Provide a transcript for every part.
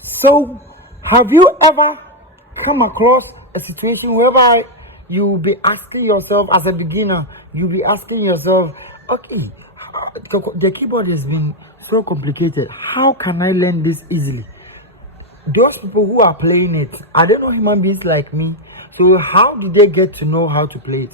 So, have you ever come across a situation whereby you'll be asking yourself, as a beginner, you'll be asking yourself, okay, the keyboard has been so complicated. How can I learn this easily? Those people who are playing it, are they not human beings like me? So how did they get to know how to play it?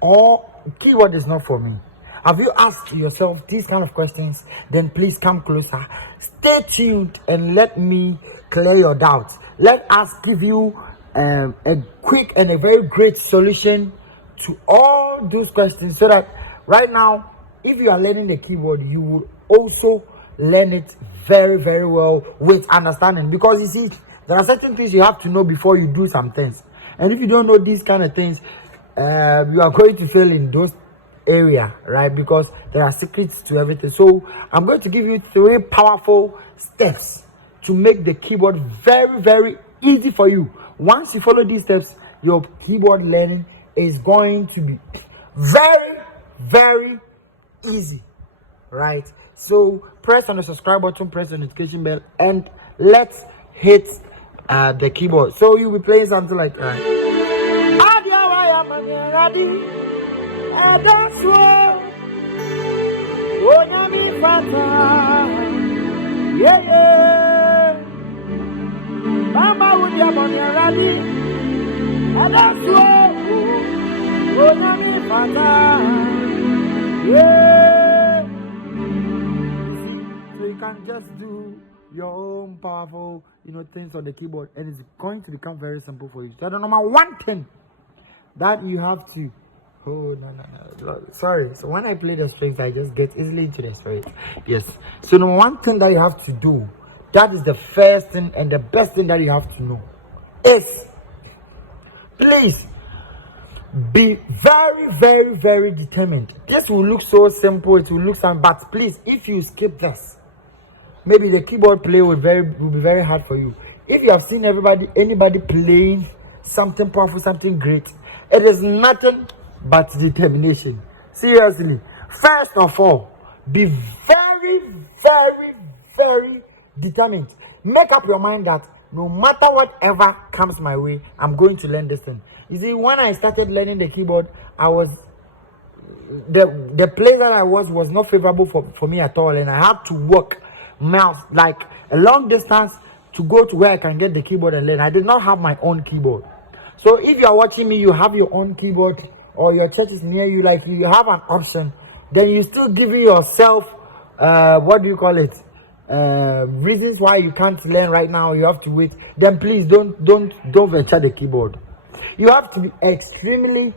Or keyboard is not for me? Have you asked yourself these kind of questions? Then please come closer. Stay tuned and let me clear your doubts. Let us give you a quick and a very great solution to all those questions, so that right now, if you are learning the keyboard, you will also learn it very, very well with understanding. Because you see, there are certain things you have to know before you do some things, and if you don't know these kind of things, you are going to fail in those area, right? Because there are secrets to everything. So I'm going to give you 3 powerful steps to make the keyboard very, very easy for you. Once you follow these steps, your keyboard learning is going to be very, very easy, right? So press on the subscribe button, press the notification bell, and let's hit the keyboard. So you'll be playing something like that. Mama would you on your ready? And that's yeah. So you can just do your own powerful, things on the keyboard, and it's going to become very simple for you. So the number one thing that you have to, no, sorry. So when I play the strings, I just get easily into the strings. Yes. So number one thing that you have to do, that is the first thing and the best thing that you have to know, is please be very, very, very determined. This will look so simple, it will look simple, but please, if you skip this, maybe the keyboard play will be very hard for you. If you have seen anybody playing something powerful, something great, it is nothing but determination. Seriously. First of all, be very, very, very determined. Make up your mind that no matter whatever comes my way, I'm going to learn this thing. You see, when I started learning the keyboard, I was the place that I was not favorable for me at all, and I had to walk miles, like a long distance, to go to where I can get the keyboard and learn. I did not have my own keyboard. So if you are watching me, you have your own keyboard, or your church is near you, like you have an option, then you still giving yourself what do you call it? Reasons why you can't learn right now, you have to wait. Then please don't venture the keyboard. You have to be extremely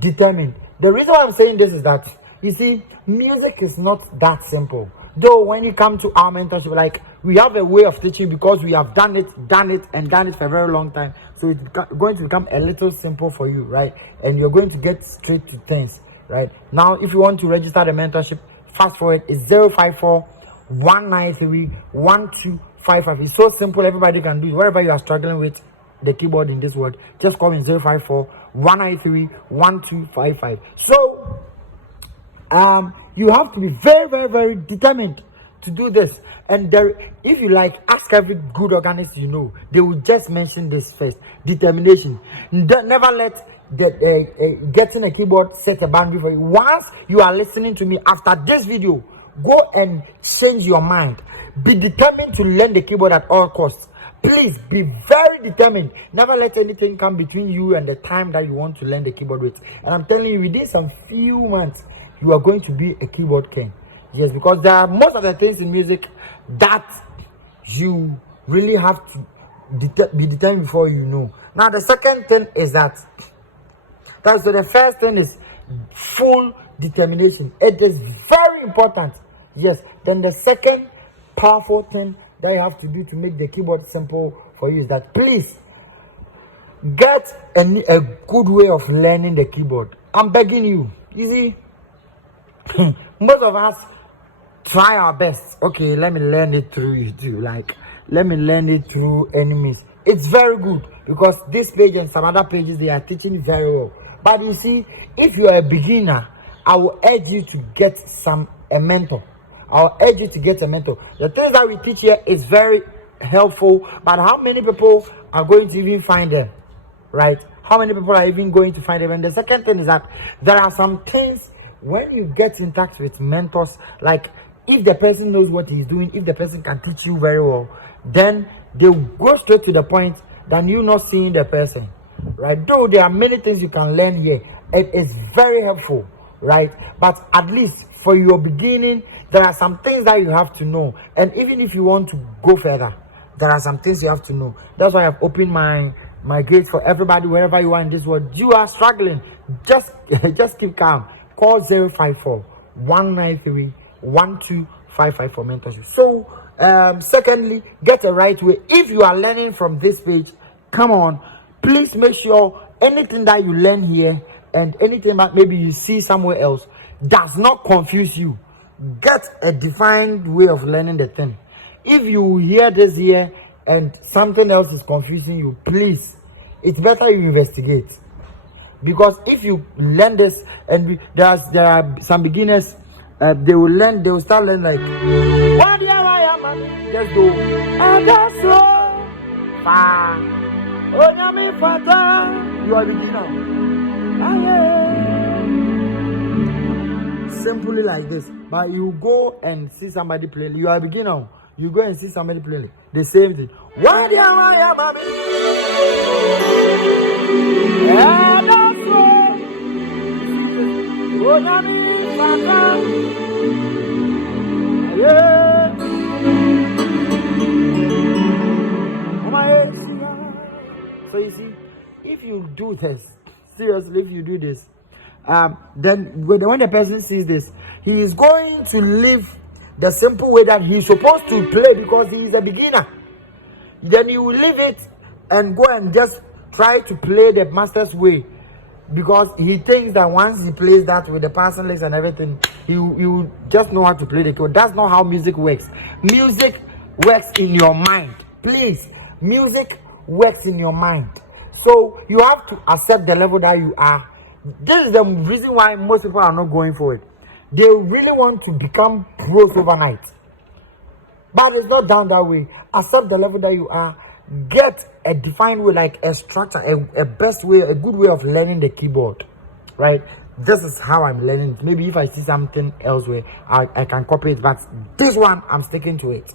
determined. The reason why I'm saying this is that, you see, music is not that simple. Though when you come to our mentorship, like, we have a way of teaching because we have done it for a very long time. So it's going to become a little simple for you, right? And you're going to get straight to things, right? Now, if you want to register the mentorship, fast forward, it's 054 193 1255. It's so simple, everybody can do it. Whatever you are struggling with the keyboard in this world, just call me 054 193 1255. So you have to be very, very, very determined to do this. And if you ask every good organist you know, they will just mention this first: determination. Never let getting a keyboard set a boundary for you. Once you are listening to me after this video, go and change your mind. Be determined to learn the keyboard at all costs. Please be very determined. Never let anything come between you and the time that you want to learn the keyboard with. And I'm telling you, within some few months, you are going to be a keyboard king. Yes, because there are most of the things in music that you really have to be determined before you know. Now, the second thing is so the first thing is full determination. It is very important. Yes. Then the second powerful thing that you have to do to make the keyboard simple for you is that, please get a good way of learning the keyboard. I'm begging you. You see, most of us try our best. Okay, let me learn it through YouTube. Let me learn it through enemies. It's very good, because this page and some other pages, they are teaching very well. But you see, if you are a beginner, I will urge you to get a mentor. I'll urge you to get a mentor. The things that we teach here is very helpful, but how many people are going to even find them, right? How many people are even going to find them? And the second thing is that there are some things when you get in touch with mentors, like if the person knows what he's doing, if the person can teach you very well, then they'll go straight to the point than you not seeing the person, right? Though there are many things you can learn here, it is very helpful, right? But at least for your beginning, there are some things that you have to know. And even if you want to go further, there are some things you have to know. That's why I've opened my gates for everybody, wherever you are in this world. You are struggling, just keep calm. Call 054 193 1255 for mentorship. So secondly, get the right way. If you are learning from this page, come on, please make sure anything that you learn here and anything that maybe you see somewhere else does not confuse you. Get a defined way of learning the thing. If you hear this here and something else is confusing you, please, it's better you investigate. Because if you learn this, and there are some beginners, they will start learning like, just go, and that's so far. You are beginner. Simply like this. But you go and see somebody play. You are a beginner. You go and see somebody play the same thing. So you see, if you do this, seriously, if you do this, then when the person sees this, he is going to live the simple way that he's supposed to play because he is a beginner. Then he will leave it and go and just try to play the master's way because he thinks that once he plays that with the passing legs and everything, he will just know how to play the keyboard. That's not how music works. Music works in your mind. Please, music works in your mind. So you have to accept the level that you are. This is the reason why most people are not going for it. They really want to become pros overnight. But it's not done that way. Accept the level that you are. Get a defined way, like a structure, a best way, a good way of learning the keyboard. Right? This is how I'm learning it. Maybe if I see something elsewhere, I can copy it. But this one, I'm sticking to it.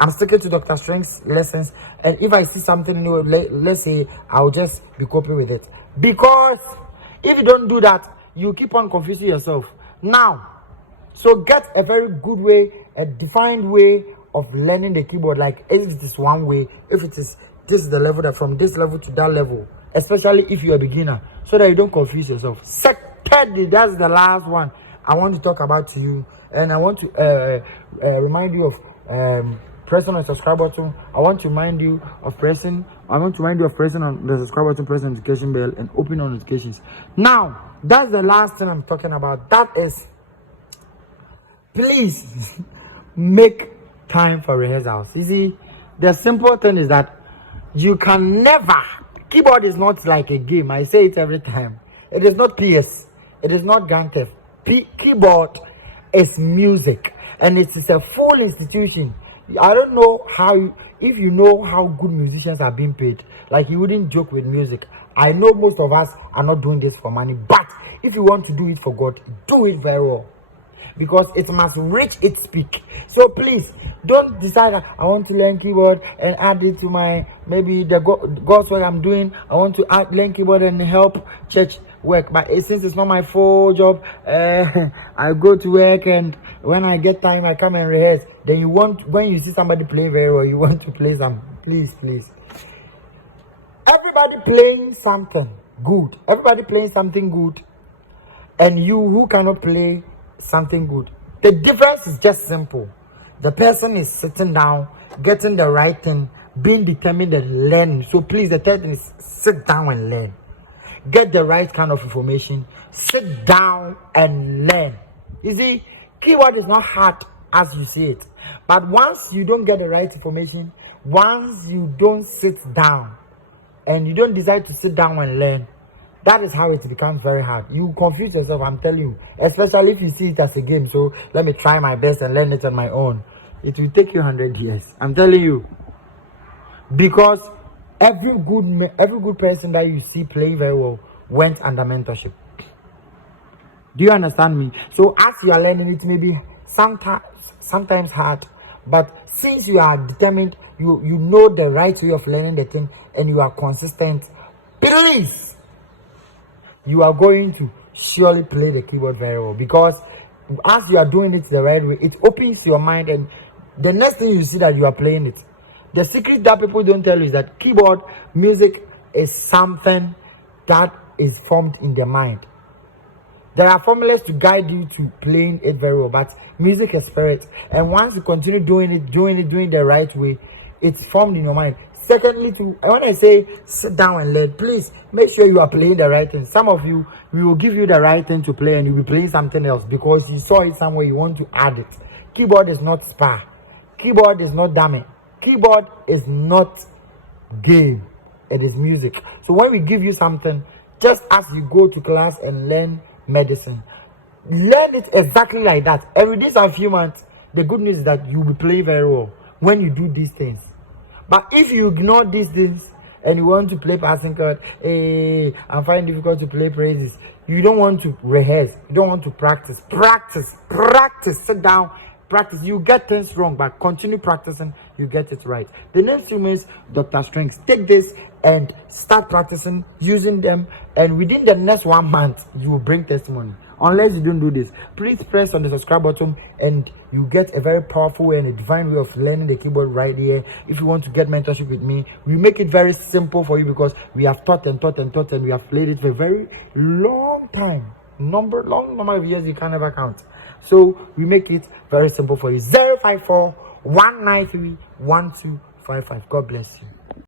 I'm sticking to Dr. Strength's lessons. And if I see something new, let's say, I'll just be copying with it. Because if you don't do that, you keep on confusing yourself. Now, so get a very good way, a defined way of learning the keyboard. Like if it is one way, if it is this is the level that from this level to that level, especially if you're a beginner, so that you don't confuse yourself. Thirdly, that's the last one I want to talk about to you, and I want to remind you of pressing on the subscribe button. I want to remind you of pressing on the subscribe button, press the notification bell, and open on notifications. Now, that's the last thing I'm talking about. That is, please make time for rehearsals. You see, the simple thing is that you can never. Keyboard is not like a game. I say it every time. It is not PS. It is not Grand Theft. Keyboard is music, and it is a full institution. I don't know if you know how good musicians are being paid. Like, you wouldn't joke with music. I know most of us are not doing this for money, but if you want to do it for God, do it very well, because it must reach its peak. So please don't decide that I want to learn keyboard and add it to my maybe the God's work I'm doing. I want to learn keyboard and help church work, but since it's not my full job, I go to work, and when I get time I come and rehearse. Then you want, when you see somebody playing very well, you want to play some. Please, everybody playing something good, and you who cannot play something good, the difference is just simple. The person is sitting down, getting the right thing, being determined and learning. So please, the third thing is sit down and learn. Get the right kind of information. Sit down and learn. You see, keyboard is not hard as you see it. But once you don't get the right information, once you don't sit down and you don't decide to sit down and learn, that is how it becomes very hard. You confuse yourself, I'm telling you. Especially if you see it as a game. So let me try my best and learn it on my own. It will take you 100 years. I'm telling you. because every good person that you see playing very well went under mentorship. Do you understand me? So as you are learning, it may be sometimes hard, but since you are determined, you know the right way of learning the thing, and you are consistent, please, you are going to surely play the keyboard very well, because as you are doing it the right way, it opens your mind, and the next thing you see that you are playing it. The secret that people don't tell you is that keyboard music is something that is formed in the mind. There are formulas to guide you to playing it very well, but music is spirit, and once you continue doing the right way, it's formed in your mind. Secondly, when I say sit down and learn, please make sure you are playing the right thing. Some of you, we will give you the right thing to play, and you'll be playing something else because you saw it somewhere, you want to add it. Keyboard is not spa. Keyboard is not dummy. Keyboard is not game. It is music. So when we give you something, just as you go to class and learn medicine, learn it exactly like that. And within a few months, the good news is that you will play very well when you do these things. But if you ignore these things and you want to play passing chord, I find it difficult to play praises. You don't want to rehearse. You don't want to practice. Practice. Sit down. Practice. You get things wrong, but continue practicing. You get it right. The next few minutes, Dr. Strings, take this and start practicing using them. And within the next 1 month, you will bring testimony. Unless you don't do this, please press on the subscribe button and you get a very powerful and a divine way of learning the keyboard right here. If you want to get mentorship with me, we make it very simple for you because we have taught and we have played it for a very long time. Long number of years you can never count. So we make it very simple for you. 054 193 1255. God bless you.